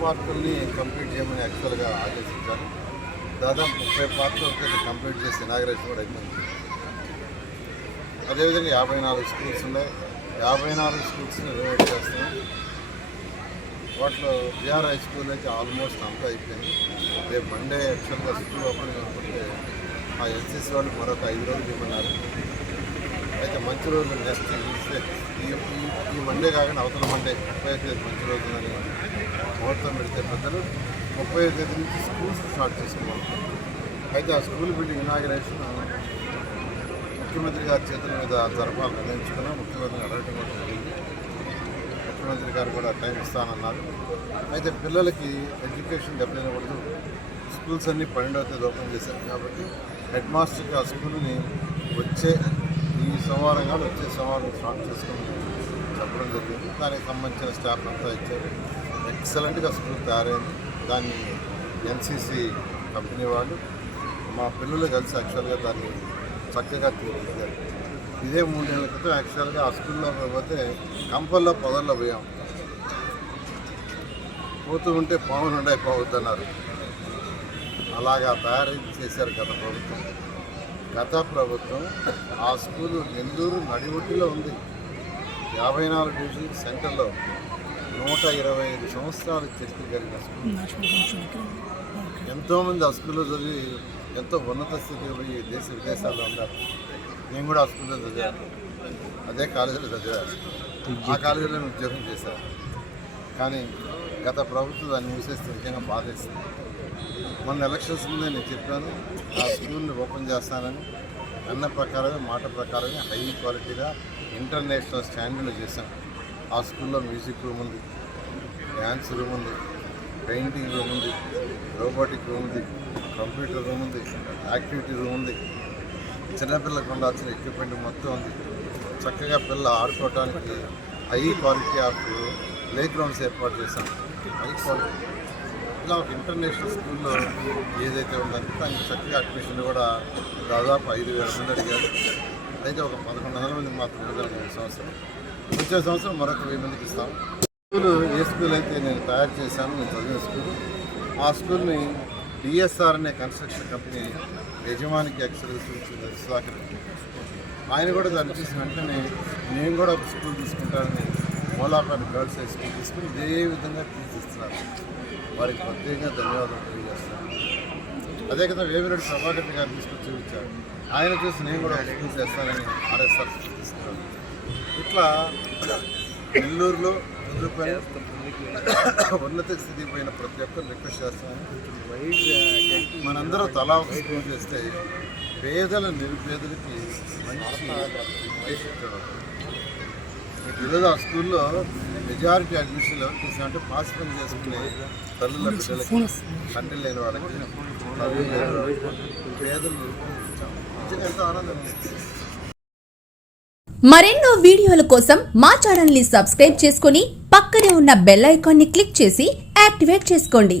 పార్కుల్ని complete చేయమని యాక్చువల్గా ఆదేశించారు. దాదాపు 30 పార్కులు కంప్లీట్ చేసి ఇనాగరేషన్ కూడా అయిపోయింది. అదేవిధంగా 54 స్కూల్స్ ఉన్నాయి. 54 స్కూల్స్ని రెనోవేట్ చేస్తున్నాం. వాటిలో బిఆర్ హై స్కూల్ అయితే ఆల్మోస్ట్ అంతా అయిపోయింది. రేపు మండే యాక్చువల్గా స్కూల్ ఓపెనింగ్ అనుకుంటే ఆ ఎన్సీసీ వాళ్ళు మరొక 5 రోజులు ఇవ్వన్నారు. అయితే మంచి రోజులు నెక్స్ట్ ఈ మండే కాకుండా అవతల మండే 35 తేదీ మంచి రోజులని ముహూర్తం పెడితే పెద్దలు 35 తేదీ నుంచి స్కూల్స్ స్టార్ట్ చేసుకున్నాం. అయితే ఆ స్కూల్ బిల్డింగ్ ఇనాగరేషన్ ముఖ్యమంత్రి గారి చేతుల మీద జరపాలని నిర్ణయించుకున్నాం. ముఖ్యమంత్రిని అడగటం కూడా జరిగింది. ముఖ్యమంత్రి గారు కూడా టైం ఇస్తానన్నారు. అయితే పిల్లలకి ఎడ్యుకేషన్ దెబ్బతినకూడదు. స్కూల్స్ అన్నీ 12వ తేదీ ఓపెన్ చేశారు కాబట్టి హెడ్ మాస్టర్కి ఆ స్కూల్ని వచ్చే సోమవారం కాదు వచ్చే సోమవారం స్టార్ట్ చేసుకోమని చెప్పడం జరిగింది. దానికి సంబంధించిన స్టాఫ్ అంతా ఇచ్చారు. ఎక్సలెంట్గా స్కూల్ తయారైంది. దాన్ని ఎన్సీసీ కంపెనీ వాళ్ళు మా పిల్లలు కలిసి యాక్చువల్గా దాన్ని చక్కగా తీర్చిదిద్దారు. ఇదే 3 నెలల క్రితం యాక్చువల్గా ఆ స్కూల్లో పోతే కంపల్లో పొదల్లో పోయాం. పోతూ ఉంటే పావులు ఉండే పోవద్దన్నారు. అలాగా తయారు చేశారు గత ప్రభుత్వం. ఆ స్కూలు నెల్లూరు నడిఒడ్డులో ఉంది. 54 డివిజన్ సెంటర్లో 125 సంవత్సరాలు చరిత్ర కలిగిన స్కూల్. ఎంతోమంది ఆ స్కూల్లో చదివి ఎంతో ఉన్నత స్థితికి పోయి దేశ విదేశాల్లో ఉన్నారు. నేను కూడా ఆ స్కూల్లో చదివాను. అదే కాలేజీలో చదివాను. ఆ కాలేజీలో ఉద్యోగం చేశాను. కానీ గత ప్రభుత్వం దాన్ని మూసేస్తే నిజంగా బాధేస్తుంది. మొన్న ఎలక్షన్స్ ముందే నేను చెప్పాను ఆ స్కూల్ని ఓపెన్ చేస్తానని. అన్న ప్రకారమే మాట ప్రకారమే హై క్వాలిటీగా ఇంటర్నేషనల్ స్టాండర్డ్లో చేశాను. ఆ స్కూల్లో మ్యూజిక్ రూమ్ ఉంది, డ్యాన్స్ రూమ్ ఉంది, పెయింటింగ్ రూమ్ ఉంది, రోబోటిక్ రూమ్ ఉంది, కంప్యూటర్ రూమ్ ఉంది, యాక్టివిటీ రూమ్ ఉంది. చిన్నపిల్లలకు ఉండాల్సిన ఎక్విప్మెంట్ మొత్తం ఉంది. చక్కగా పిల్లలు ఆడుకోవడానికి high quality of play grounds ఏర్పాటు చేశాం. హై క్వాలిటీ ఇలా ఒక ఇంటర్నేషనల్ స్కూల్లో ఏదైతే ఉందంటే దానికి చక్కగా అడ్మిషన్ కూడా దాదాపు 5,000 మంది అడిగారు. అయితే ఒక 1,100 మందికి మాత్రం ఇవ్వగలిగిన ఈ సంవత్సరం. వచ్చే సంవత్సరం మరొక 1000 మందికి ఇస్తాం. స్కూలు ఏ స్కూల్ అయితే నేను తయారు చేశాను, నేను చదివిన స్కూలు, ఆ స్కూల్ని డిఎస్ఆర్ అనే కన్స్ట్రక్షన్ కంపెనీ యజమానికి సుధాకర్ ఆయన కూడా దాన్ని చూసిన వెంటనే నేను కూడా ఒక స్కూల్ తీసుకుంటానని మూలాపేట గర్ల్స్ హై స్కూల్ తీసుకుని ఇదే విధంగా తీర్చిస్తున్నారు. వారికి ప్రత్యేకంగా ధన్యవాదాలు తెలియజేస్తున్నాను. అదే కదా వేమిరెడ్డి ప్రభాకర్ గారు తీసుకొచ్చి చూపించారు. ఆయన చూసి నేను కూడా స్కూల్ చేస్తానని ఆర్ఎస్ఆర్ తీసుకున్నాను. ఇట్లా నెల్లూరులో చదువుకొని ఉన్నత స్థితికి పోయిన ప్రతి ఒక్కరు రిక్వెస్ట్ చేస్తాను. మనందరూ తలా ఒక స్కూల్ చేస్తే పేదల నిరుపేదలకి మంచి ఈరోజు ఆ స్కూల్లో మెజారిటీ అడ్మిషన్లు ఎవరు చేసినామంటే పాస్ పని చేసుకునే తల్లుల పిల్లలకి, తండ్రి లేని వాళ్ళకి, పేదలు నిజంగా ఎంతో ఆనందం. మరెన్నో వీడియోల కోసం మా ఛానల్ ని సబ్స్క్రైబ్ చేసుకుని పక్కనే ఉన్న బెల్ ఐకాన్ ని క్లిక్ చేసి యాక్టివేట్ చేసుకోండి.